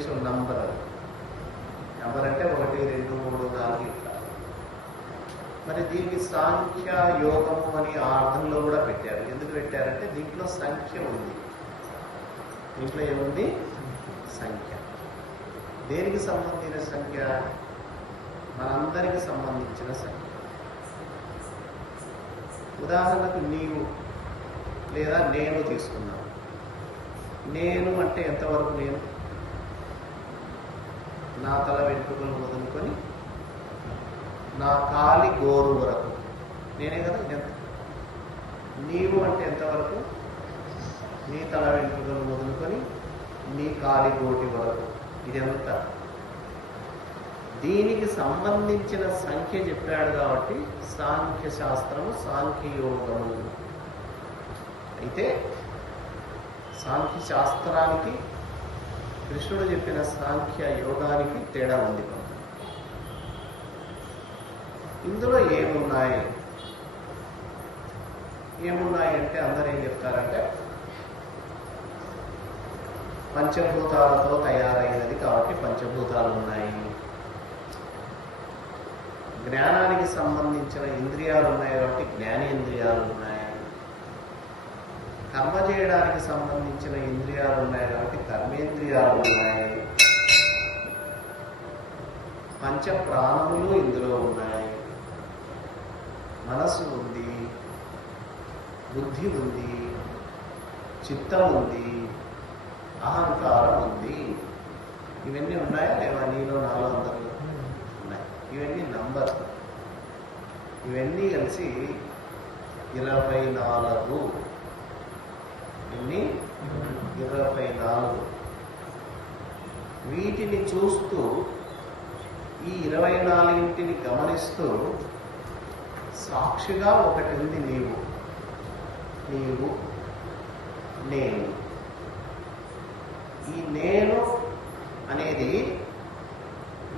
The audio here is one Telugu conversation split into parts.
ఇంగ్లీష్లో నంబర్ అంటే 1 2 3 4 ఇట్లా. మరి దీనికి సాంఖ్య యోగము అని ఆ అర్థంలో కూడా పెట్టారు. ఎందుకు పెట్టారంటే దీంట్లో సంఖ్య ఉంది. దీంట్లో ఏముంది? సంఖ్య. దేనికి సంబంధించిన సంఖ్య? మనందరికి సంబంధించిన సంఖ్య. ఉదాహరణకు నీవు లేదా నేను తీసుకున్నాను. నేను అంటే ఎంతవరకు? నేను నా తల వెంట్రుకలు మొదలుకొని నా కాలి గోరు వరకు నేనే కదా. ఇదెంత? నీవు అంటే ఎంతవరకు? నీ తల వెంట్రుకలు మొదలుకొని నీ కాలి గోటి వరకు. ఇదెంత? దీనికి సంబంధించిన సంఖ్య చెప్పాడు కాబట్టి సాంఖ్య శాస్త్రము, సాంఖ్యయోగము. అయితే సాంఖ్య శాస్త్రానికి కృష్ణుడు చెప్పిన సాంఖ్య యోగానికి తేడా ఉంది. ఇందులో ఏమున్నాయి అంటే అందరూ ఏం చెప్తారంటే పంచభూతాలతో తయారైనది కాబట్టి పంచభూతాలు ఉన్నాయి. జ్ఞానానికి సంబంధించిన ఇంద్రియాలు ఉన్నాయి కాబట్టి జ్ఞానేంద్రియాలు ఉన్నాయి. కర్మ చేయడానికి సంబంధించిన ఇంద్రియాలు ఉన్నాయి కాబట్టి కర్మేంద్రియాలు ఉన్నాయి. పంచ ప్రాణములు ఇందులో ఉన్నాయి. మనసు ఉంది, బుద్ధి ఉంది, చిత్తం ఉంది, అహంకారం ఉంది. ఇవన్నీ ఉన్నాయా లేవా? నీలో నాలో అందరిలో ఉన్నాయి. ఇవన్నీ నంబర్. ఇవన్నీ కలిసి 24. ఇన్ని 24. వీటిని చూస్తూ ఈ 24ని గమనిస్తూ సాక్షిగా ఒకటి ఉంది. నీవు నేను. ఈ నేను అనేది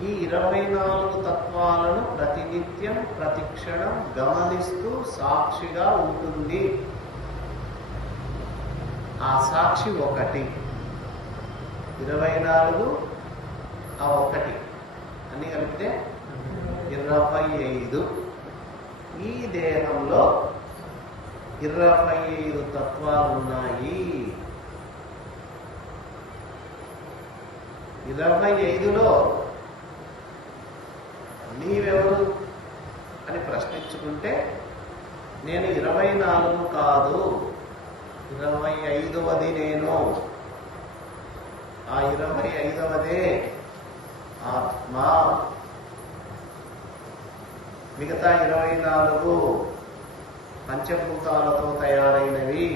ఈ 24 తత్వాలను ప్రతినిత్యం ప్రతిక్షణం గమనిస్తూ సాక్షిగా ఉంటుంది. ఆ సాక్షి ఒకటి. 24 ఆ ఒకటి అన్ని కలిపితే 25. ఈ దేహంలో 25 తత్వాలు ఉన్నాయి. 25లో నీవెవరు అని ప్రశ్నించుకుంటే నేను 24 కాదు, 25వది నేను. ఆ 25వదే ఆత్మ. మిగతా 24 పంచభూతాలతో తయారైనవి.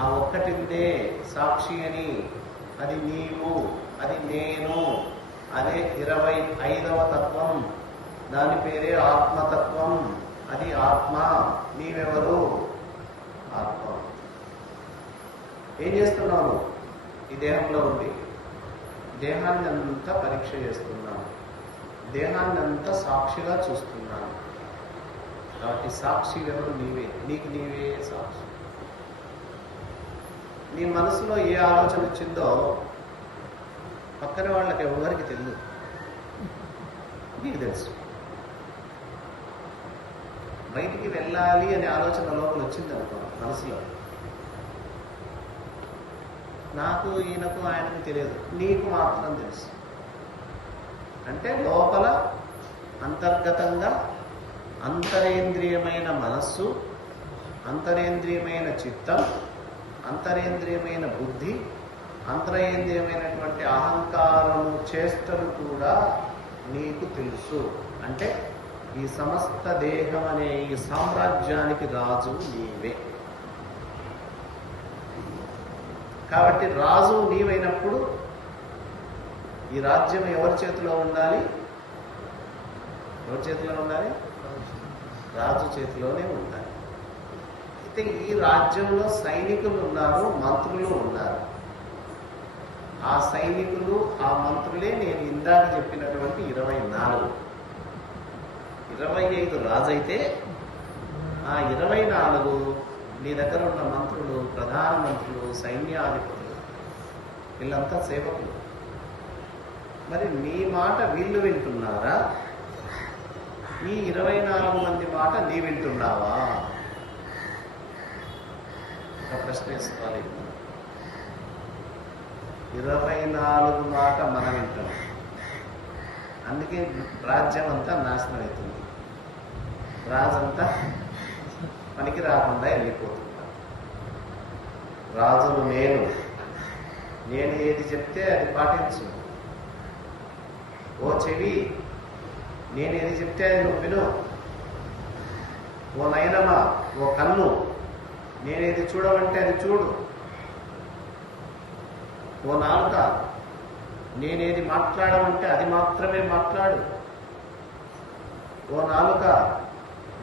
ఆ ఒక్కటిందే సాక్షి అని. అది నీవు, అది నేను. అదే 25వ తత్వం. దాని పేరే ఆత్మతత్వం. అది ఆత్మ. నీవెవరు? ఆత్మ. ఏం చేస్తున్నావు? ఈ దేహంలో ఉండి దేహాన్ని అంతా పరీక్ష చేస్తున్నాను. దేహాన్ని అంతా సాక్షిగా చూస్తున్నాను. కాబట్టి సాక్షి ఎవరు? నీవే. నీకు నీవే సాక్షి. నీ మనసులో ఏ ఆలోచన వచ్చిందో పక్కన వాళ్ళకి ఎవరికి తెలియదు, నీకు తెలుసు. బయటికి వెళ్ళాలి అనే ఆలోచన లోపల వచ్చింది అనుకో మనసులో, నాకు ఈయనకు ఆయనకు తెలియదు, నీకు మాత్రం తెలుసు. అంటే లోపల అంతర్గతంగా అంతరేంద్రియమైన మనస్సు, అంతరేంద్రియమైన చిత్తం, అంతరేంద్రియమైన బుద్ధి, అంతరేంద్రియమైనటువంటి అహంకారము చేష్టలు కూడా నీకు తెలుసు. అంటే ఈ సమస్త దేహం అనే ఈ సామ్రాజ్యానికి రాజు నీవే. కాబట్టి రాజు నీవైనప్పుడు ఈ రాజ్యం ఎవరి చేతిలో ఉండాలి? ఎవరి చేతిలో ఉండాలి? రాజు చేతిలోనే ఉండాలి. అయితే ఈ రాజ్యంలో సైనికులు ఉన్నారు, మంత్రులు ఉన్నారు. ఆ సైనికులు, ఆ మంత్రులే నేను ఇందాక చెప్పినటువంటి 24. 25 రాజైతే ఆ 24 నీ దగ్గర ఉన్న మంత్రులు, ప్రధానమంత్రులు, సైన్యాధిపతులు, వీళ్ళంతా సేవకులు. మరి నీ మాట వీళ్ళు వింటున్నారా? ఈ 24 మంది మాట నీ వింటున్నావా? ఒక ప్రశ్న వేసుకోవాలి. 24 మాట మనం వింటున్నాం, అందుకే రాజ్యం అంతా నాశనం అవుతుంది, రాజంతా పనికి రాకుండా వెళ్ళిపోతున్నారు. రాజును నేను ఏది చెప్తే అది పాటించు. ఓ చెవి, నేను ఏది చెప్తే అది నువ్వు విను. ఓ నయనమా, ఓ కన్ను, నేనేది చూడమంటే అది చూడు. ఓ నాలుక, నేనేది మాట్లాడమంటే అది మాత్రమే మాట్లాడు. ఓ నాలుక,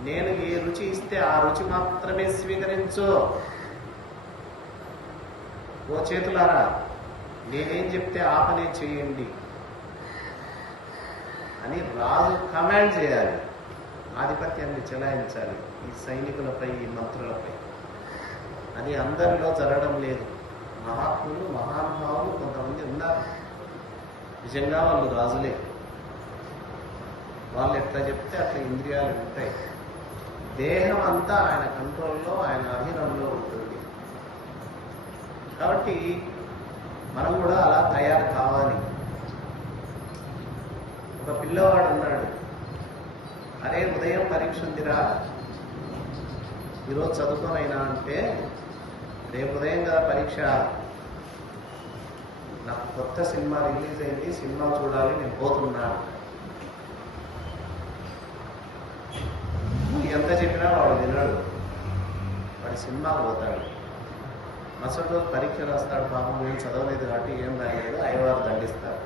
నేను ఏ రుచి ఇస్తే ఆ రుచి మాత్రమే స్వీకరించు. ఓ చేతులారా, నేనేం చెప్తే ఆ పనే చేయండి అని రాజు కమాండ్ చేయాలి, ఆధిపత్యాన్ని చెలాయించాలి ఈ సైనికులపై, ఈ మంత్రులపై. అది అందరిలో జరగడం లేదు. మహాత్ములు, మహానుభావులు కొంతమంది ఉన్నారు, నిజంగా వాళ్ళు రాజులే. వాళ్ళు ఎట్లా చెప్తే అట్లా ఇంద్రియాలు ఉంటాయి. దేహం అంతా ఆయన కంట్రోల్లో, ఆయన అధీనంలో ఉంటుంది. కాబట్టి మనం కూడా అలా తయారు కావాలి. ఒక పిల్లవాడు ఉన్నాడు, అరే ఉదయం పరీక్ష ఉందిరా, ఈరోజు చదువుకోనైనా అంటే, రేపు ఉదయం కదా పరీక్ష, నాకు కొత్త సినిమా రిలీజ్ అయింది, సినిమా చూడాలి, నేను పోతున్నాను. ఎంత చెప్పినా వాడు వినడు, వాడి సినిమాకు పోతాడు. మరుసటి రోజు పరీక్ష రాస్తాడు. పాపం నేను చదవలేదు కాబట్టి ఏం రాయలేదు, అయ్యవారు దండిస్తారు.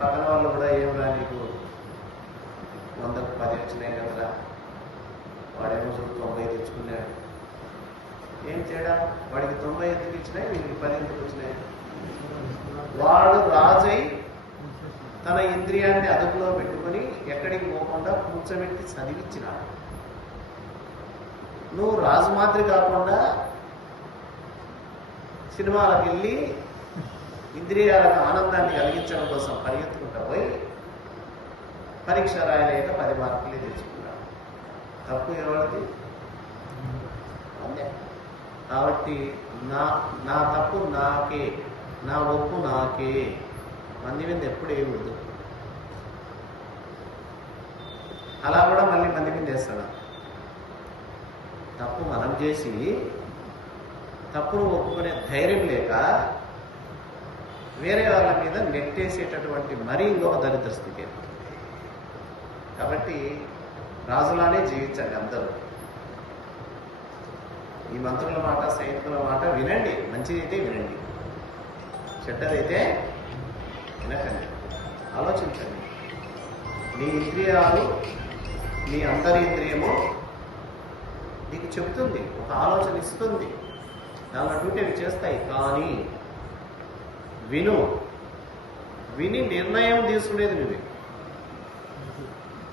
పక్కన వాళ్ళు కూడా ఏం రా, నీకు 100కు 10 వచ్చినాయి కదరా, వాడేమో 90 తెచ్చుకున్నాడు. ఏం తేడా? వాడికి 90 ఎందుకు ఇచ్చినాయి, వీడికి 10 ఎందుకు వచ్చినాయి? వాడు రాజై తన ఇంద్రియాన్ని అదుపులో పెట్టుకుని ఎక్కడికి పోకుండా కూర్చోబెట్టి చదివించినాడు. నువ్వు రాజు మాదిరి కాకుండా సినిమాలకు వెళ్ళి ఇంద్రియాలకు ఆనందాన్ని కలిగించడం కోసం పరిగెత్తుకుంటా పోయి పరీక్ష రాయలేక 10 మార్కులే తెచ్చుకున్నాడు. తప్పు ఎవరిది? అంతే. కాబట్టి నా తప్పు నాకే, నా ఒప్పు నాకే, మంది మీద ఎప్పుడు ఏముంది. అలా కూడా మళ్ళీ మంది మీద వేస్తాడు. తప్పు మనం చేసి తప్పును ఒప్పుకునే ధైర్యం లేక వేరే వాళ్ళ మీద నెట్టేసేటటువంటి మరీ ఇంకొక దరిద్ర స్థితి. కాబట్టి రాజులానే జీవించండి అందరూ. ఈ మంత్రుల మాట, సైనికుల మాట వినండి, మంచిదైతే వినండి, చెడ్డదైతే వినకండి. ఆలోచించండి. నీ ఇంద్రియాలు, నీ అంతరింద్రియము నీకు చెబుతుంది, ఒక ఆలోచన ఇస్తుంది, దాని అటుంటే అవి చేస్తాయి. కానీ విని నిర్ణయం తీసుకునేది నువ్వే.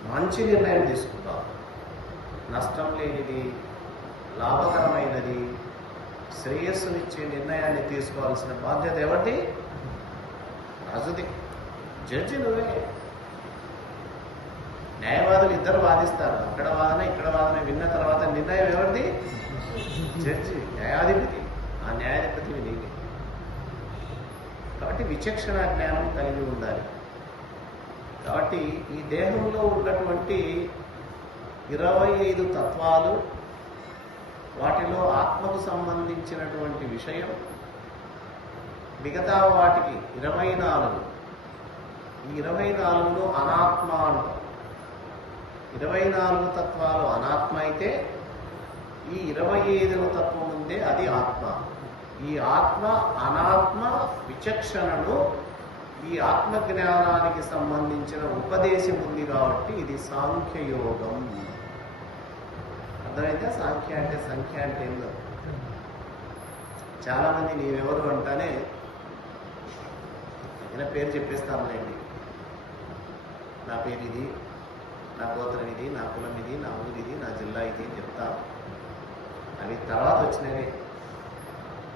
మంచి నిర్ణయం తీసుకుంటావు, నష్టం లేనిది, లాభకరమైనది, శ్రేయస్సునిచ్చే నిర్ణయాన్ని తీసుకోవాల్సిన బాధ్యత ఎవరిది? రాజుది. జడ్జి నువ్వే. న్యాయవాదులు ఇద్దరు వాదిస్తారు, అక్కడ వాదన ఇక్కడ వాదన విన్న తర్వాత నిర్ణయం ఎవరిది? జడ్జి, న్యాయాధిపతి. ఆ న్యాయాధిపతివి నీవే. కాబట్టి విచక్షణ జ్ఞానం కలిగి ఉండాలి. కాబట్టి ఈ దేహంలో ఉన్నటువంటి 25 తత్వాలు, వాటిలో ఆత్మకు సంబంధించినటువంటి విషయం, మిగతా వాటికి 24. ఈ 24ను అనాత్మ అంటారు. 24 తత్వాలు అనాత్మ అయితే ఈ 25వ తత్వం ఉందే అది ఆత్మ. ఈ ఆత్మ అనాత్మ విచక్షణను, ఈ ఆత్మ జ్ఞానానికి సంబంధించిన ఉపదేశం ఉంది కాబట్టి ఇది సాంఖ్యయోగం. అర్థమైతే? సాంఖ్య అంటే సంఖ్య అంటే ఏందో. చాలా మంది నీవెవరు అంటానే ఏదైనా పేరు చెప్పేస్తాములేండి. నా పేరు ఇది, నా గోత్రం ఇది, నా కులం ఇది, నా ఊరు ఇది, నా జిల్లా ఇది అని చెప్తా. అవి తర్వాత వచ్చినవే.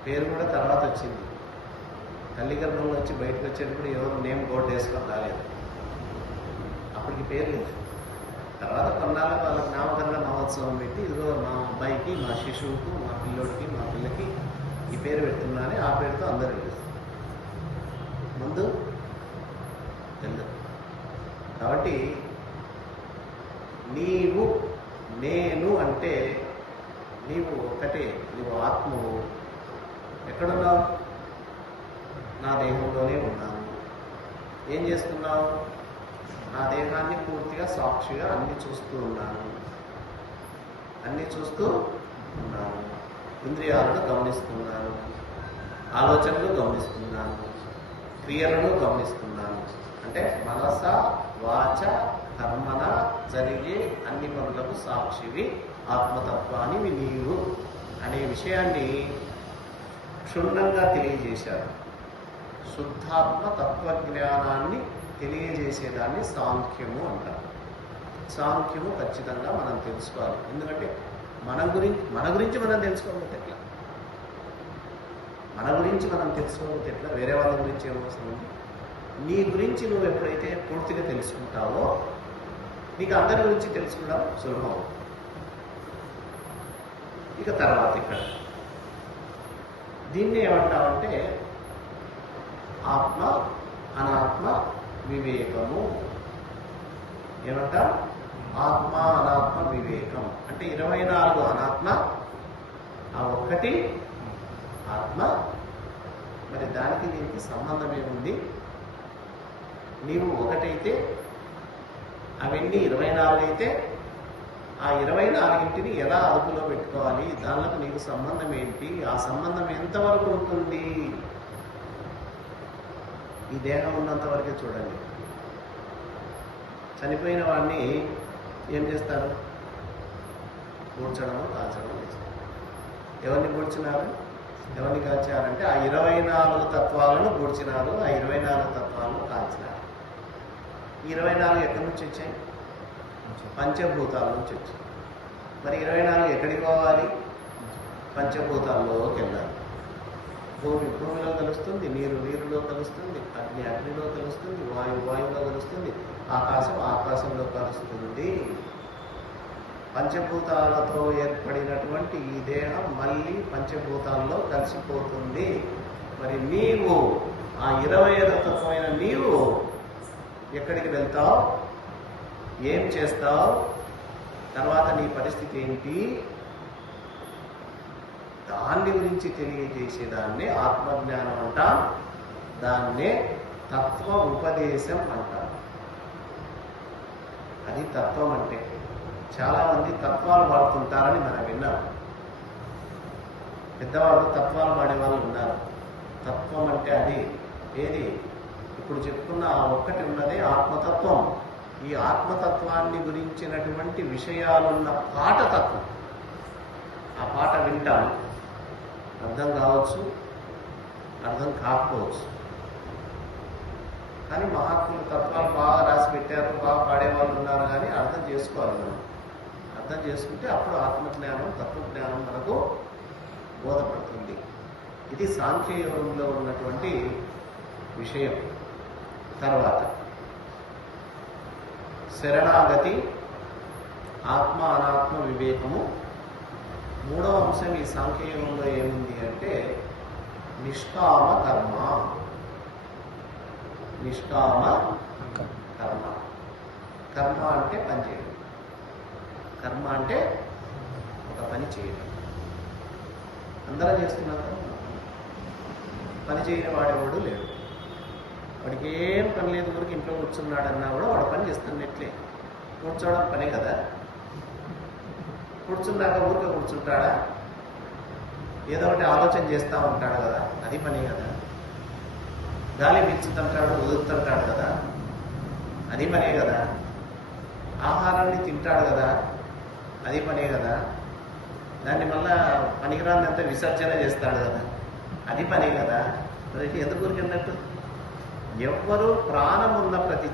పేరు కూడా తర్వాత వచ్చింది. తల్లి గర్భంలో వచ్చి బయటకు వచ్చేటప్పుడు ఎవరు నేమ్ బోర్డు వేసుకొని రాలేదు, అప్పటికి పేరు లేదు. తర్వాత కొన్నాళ్ళు వాళ్ళకి నామకరణ మహోత్సవం పెట్టి ఇదిగో మా అబ్బాయికి, మా శిశువుకు, మా పిల్లోడికి, మా పిల్లకి ఈ పేరు పెడుతున్నా అని ఆ పేరుతో అందరూ పిలుస్తారు. ముందు తెలియదు. కాబట్టి నీవు నేను అంటే నీవు ఒకటే, నీవు ఆత్మవు. ఎక్కడున్నావు? నా దేహంలోనే ఉన్నాను. ఏం చేస్తున్నావు? నా దేహాన్ని పూర్తిగా సాక్షిగా అన్ని చూస్తూ ఉన్నాను, అన్ని చూస్తూ ఉన్నాను. ఇంద్రియాలను గమనిస్తున్నాను, ఆలోచనలు గమనిస్తున్నాను, క్రియలను గమనిస్తున్నాను. అంటే మనస వాచ కర్మన జరిగే అన్ని పనులకు సాక్షివి ఆత్మతత్వాన్ని నీవు అనే విషయాన్ని క్షుణ్ణంగా తెలియజేశారు. శుద్ధాత్మ తత్వజ్ఞానాన్ని తెలియజేసేదాన్ని సాంఖ్యము అంటారు. సాంఖ్యము ఖచ్చితంగా మనం తెలుసుకోవాలి. ఎందుకంటే మన గురించి మనం తెలుసుకోకపోతే ఎట్లా? మన గురించి మనం తెలుసుకోకపోతే ఎట్లా? వేరే వాళ్ళ గురించి ఏమవసరం ఉంది? నీ గురించి నువ్వు ఎప్పుడైతే పూర్తిగా తెలుసుకుంటావో నీకు అందరి గురించి తెలుసుకోవడం సులభం. ఇక తర్వాత ఇక్కడ దీన్ని ఏమంటామంటే ఆత్మ అనాత్మ వివేకము. ఏమంటాం? ఆత్మ అనాత్మ వివేకం అంటే 24 అనాత్మ, ఆ ఒక్కటి ఆత్మ. మరి దానికి దీనికి సంబంధం ఏముంది? నీవు ఒకటైతే అవన్నీ 24 అయితే ఆ 24ంటిని ఎలా అదుపులో పెట్టుకోవాలి? దానిలో నీకు సంబంధం ఏంటి? ఆ సంబంధం ఎంతవరకు ఉంటుంది? ఈ దేహం ఉన్నంత వరకే చూడండి. చనిపోయిన వాడిని ఏం చేస్తారు? పూడ్చడము, కాల్చడం చేస్తారు. ఎవరిని పూడ్చినారు, ఎవరిని కాల్చారంటే ఆ 24 తత్వాలను పూడ్చినారు, ఆ 24 తత్వాలను కాల్చినారు. ఈ 24 ఎక్కడి నుంచి వచ్చాయి? పంచభూతాల నుంచి వచ్చాయి. మరి 24 ఎక్కడికి పోవాలి? పంచభూతాల్లోకి వెళ్ళాలి. భూమిలో కలుస్తుంది, నీరులో కలుస్తుంది, అగ్నిలో కలుస్తుంది, వాయువులో కలుస్తుంది, ఆకాశంలో కలుస్తుంది. పంచభూతాలతో ఏర్పడినటువంటి ఈ దేహం మళ్ళీ పంచభూతాల్లో కలిసిపోతుంది. మరి నీవు ఆ 25వ తత్వమైన నీవు ఎక్కడికి వెళ్తావు? ఏం చేస్తావు? తర్వాత నీ పరిస్థితి ఏంటి? దాన్ని గురించి తెలియజేసేదాన్నే ఆత్మజ్ఞానం అంటాం. దాన్నే తత్వ ఉపదేశం అంటాం. అది తత్వం అంటే. చాలా మంది తత్వాలు వాడుతుంటారని మనం విన్నాం. పెద్దవాళ్ళు తత్వాలు వాడే వాళ్ళు ఉన్నారు. తత్వం అంటే అది ఏది? ఇప్పుడు చెప్పుకున్న ఆ ఒక్కటి ఉన్నదే ఆత్మతత్వం. ఈ ఆత్మతత్వాన్ని గురించినటువంటి విషయాలున్న పాట తత్వం. ఆ పాట వింటాము, అర్థం కావచ్చు, అర్థం కాకపోవచ్చు. కానీ మహాత్ములు తత్వాలు బాగా రాసి పెట్టారు, బాగా పాడేవాళ్ళు ఉన్నారు. కానీ అర్థం చేసుకోవాలి మనం. అర్థం చేసుకుంటే అప్పుడు ఆత్మజ్ఞానం, తత్వజ్ఞానం మనకు బోధపడుతుంది. ఇది సాంఖ్యయోగంలో ఉన్నటువంటి విషయం. తర్వాత శరణాగతి, ఆత్మ అనాత్మ వివేకము. మూడవ అంశం ఈ సాంఖ్యయోగంలో ఏముంది అంటే నిష్కామ కర్మ. నిష్కామ కర్మ. కర్మ అంటే పని చేయడం. కర్మ అంటే ఒక పని చేయడం. అందరం చేస్తున్నారు. పని చేయని వాడేవాడు లేడు. వాడికి ఏం పని లేదు, ఊరికి ఇంట్లో కూర్చున్నాడు అన్నా కూడా వాడు పని చేస్తున్నట్లే. కూర్చోవడం పనే కదా. కూర్చున్నాక ఊరికే కూర్చుంటాడా? ఏదో ఒకటి ఆలోచన చేస్తూ ఉంటాడు కదా, అది పని కదా. గాలి పీల్చుతుంటాడు, వదులుతుంటాడు కదా, అది పనే కదా. ఆహారాన్ని తింటాడు కదా, అది పనే కదా. దాన్ని మళ్ళా పనికిరాందంతా విసర్జన చేస్తాడు కదా, అది పనే కదా. ఎందుకు ఊరికిన్నట్టు? ఎవ్వరూ ప్రాణమున్న ప్రతి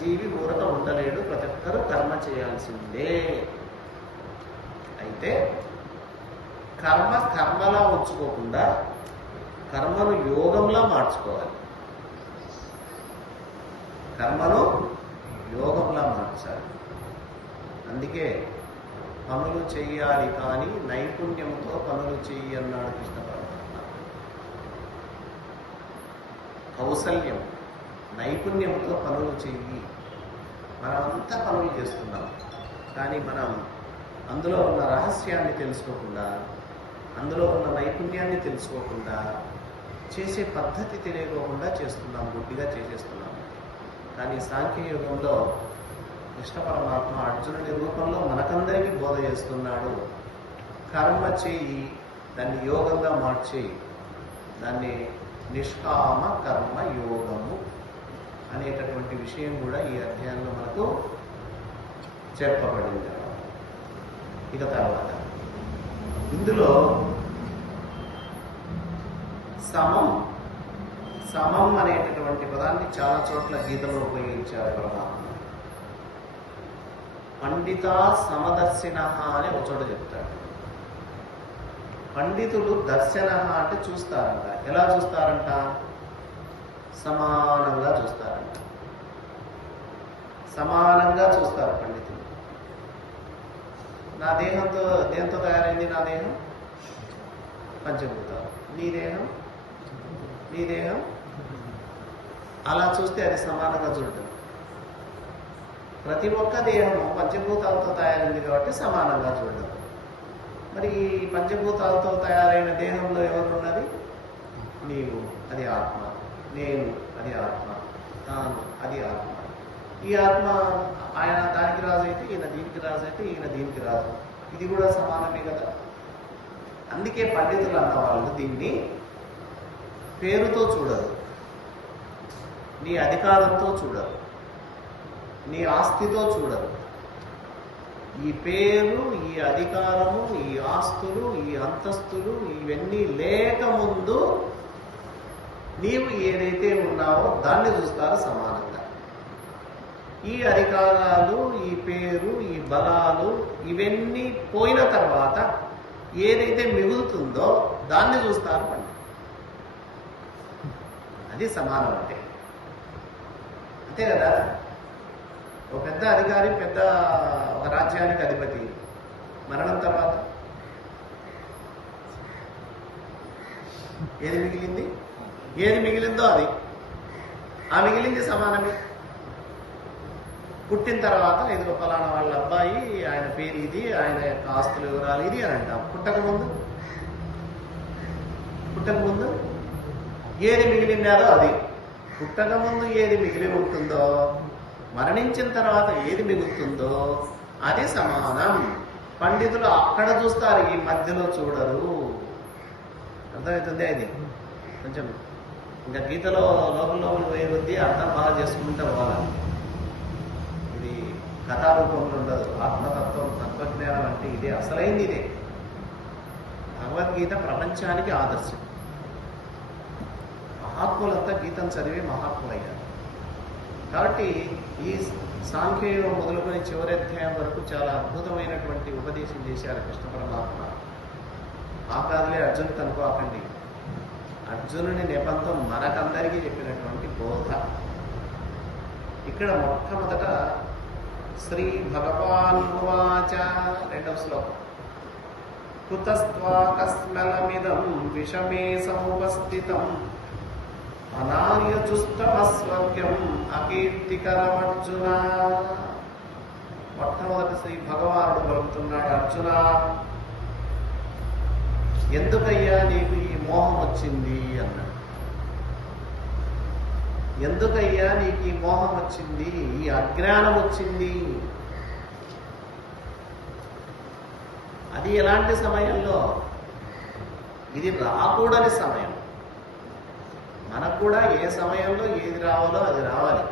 జీవి ఊరక ఉండలేడు. ప్రతి ఒక్కరూ కర్మ చేయాల్సిందే. అయితే కర్మలా ఉంచుకోకుండా కర్మను యోగంలా మార్చుకోవాలి. కర్మను యోగంలా మార్చాలి. అందుకే పనులు చెయ్యాలి కానీ నైపుణ్యంతో పనులు చెయ్యి అన్నాడు కృష్ణ పరమాత్మ. కౌశల్యం, నైపుణ్యంతో పనులు చెయ్యి. మనమంతా పనులు చేస్తున్నాం కానీ మనం అందులో ఉన్న రహస్యాన్ని తెలుసుకోకుండా, అందులో ఉన్న నైపుణ్యాన్ని తెలుసుకోకుండా, చేసే పద్ధతి తెలియకోకుండా చేస్తున్నాం, గుడ్డిగా చేసేస్తున్నాం. కానీ సాంఖ్యయుగంలో కృష్ణ పరమాత్మ అర్జునుడి రూపంలో మనకందరికీ బోధ చేస్తున్నాడు. కర్మ చేయి, దాన్ని యోగంగా మార్చేయి, దాన్ని నిష్కామ కర్మ యోగము అనేటటువంటి విషయం కూడా ఈ అధ్యాయంలో మనకు చెప్పబడింది. ఇక తర్వాత ఇందులో సమం సమం అనేటటువంటి పదాన్ని చాలా చోట్ల గీతలో ఉపయోగించారు పరమాత్మ. పండిత సమదర్శిన అని ఒక చోట చెప్తాడు. పండితులు దర్శన అంటే చూస్తారంట. ఎలా చూస్తారంట? సమానంగా చూస్తారంట. సమానంగా చూస్తారు పండితులు. నా దేహంతో దేంతో తయారైంది? నా దేహం పంచభూతాలు. నీ దేహం అలా చూస్తే అది సమానంగా చూడటం. ప్రతి ఒక్క దేహము పంచభూతాలతో తయారైంది కాబట్టి సమానంగా చూడడం. మరి ఈ పంచభూతాలతో తయారైన దేహంలో ఎవరున్నది? నీవు, అది ఆత్మ. నేను, అది ఆత్మ. తాను, అది ఆత్మ. ఈ ఆత్మ ఆయన దానికి రాజు అయితే ఈయన దీనికి రాజు అయితే ఈయన దీనికి రాజు. ఇది కూడా సమానమే కదా. అందుకే పండితులు అన్న వాళ్ళు దీన్ని పేరుతో చూడరు, నీ అధికారంతో చూడరు, నీ ఆస్తితో చూడరు. ఈ పేరు, ఈ అధికారము, ఈ ఆస్తులు, ఈ అంతస్తులు ఇవన్నీ లేకముందు నీవు ఏదైతే ఉన్నావో దాన్ని చూస్తారు సమానంగా. ఈ అధికారాలు, ఈ పేరు, ఈ బలాలు ఇవన్నీ పోయిన తర్వాత ఏదైతే మిగులుతుందో దాన్ని చూస్తారు పండి. అది సమానం అంటే అంతే కదా. ఒక పెద్ద అధికారి, ఒక రాజ్యానికి అధిపతి మరణం తర్వాత ఏది మిగిలింది? ఏది మిగిలిందో అది. ఆ మిగిలింది సమానమే. పుట్టిన తర్వాత ఇదిగో ఫలానా వాళ్ళ అబ్బాయి, ఆయన పేరు ఇది, ఆయన యొక్క ఆస్తుల వివరాలు ఇది అని అంటాం. పుట్టకముందు ఏది మిగిలిందో అది. పుట్టకముందు ఏది మిగిలి ఉంటుందో, మరణించిన తర్వాత ఏది మిగులుతుందో అది సమానం. పండితులు అక్కడ చూస్తారు, ఈ మధ్యలో చూడరు. అర్థమవుతుంది? అది కొంచెం ఇంకా గీతలో లోపల పోయే కొద్దీ అర్థం బాగా చేసుకుంటే పోవాలి. ఇది కథారూపంలో ఉండదు. ఆత్మతత్వం, తత్వజ్ఞానం అంటే ఇదే, అసలైంది ఇదే. భగవద్గీత ప్రపంచానికి ఆదర్శం. మహాత్ములంతా గీతను చదివి మహాత్ములయ్యారు. కాబట్టి ఈ సాంఖ్యయోగం మొదలుకొని చివరి అధ్యాయం వరకు చాలా అద్భుతమైనటువంటి ఉపదేశం చేశారు కృష్ణ పరమాత్మ. ఆకాదులే అర్జునుడికి అనుకోకండి. అర్జునుని నేపథ్యం మనకందరికీ చెప్పినటువంటి బోధ. ఇక్కడ మొట్టమొదట శ్రీ భగవాన్ ఉవాచ, 2వ శ్లోకం. కుతస్త్వాకస్మలమిదం విషమే సముపస్థితం అనార్యచుష్టమస్వర్గ్యం అకీర్తికరమర్జున. మొట్టమొదటి శ్రీ భగవానుడు పలుకుతున్నాడు, అర్జున ఎందుకయ్యా నీకు ఈ మోహం వచ్చింది అన్నాడు. ఎందుకయ్యా నీకు ఈ మోహం వచ్చింది, ఈ అజ్ఞానం వచ్చింది? అది ఎలాంటి సమయంలో? ఇది రాకూడని సమయం. మనకు కూడా ఏ సమయంలో ఏది రావాలో అది రావాలి.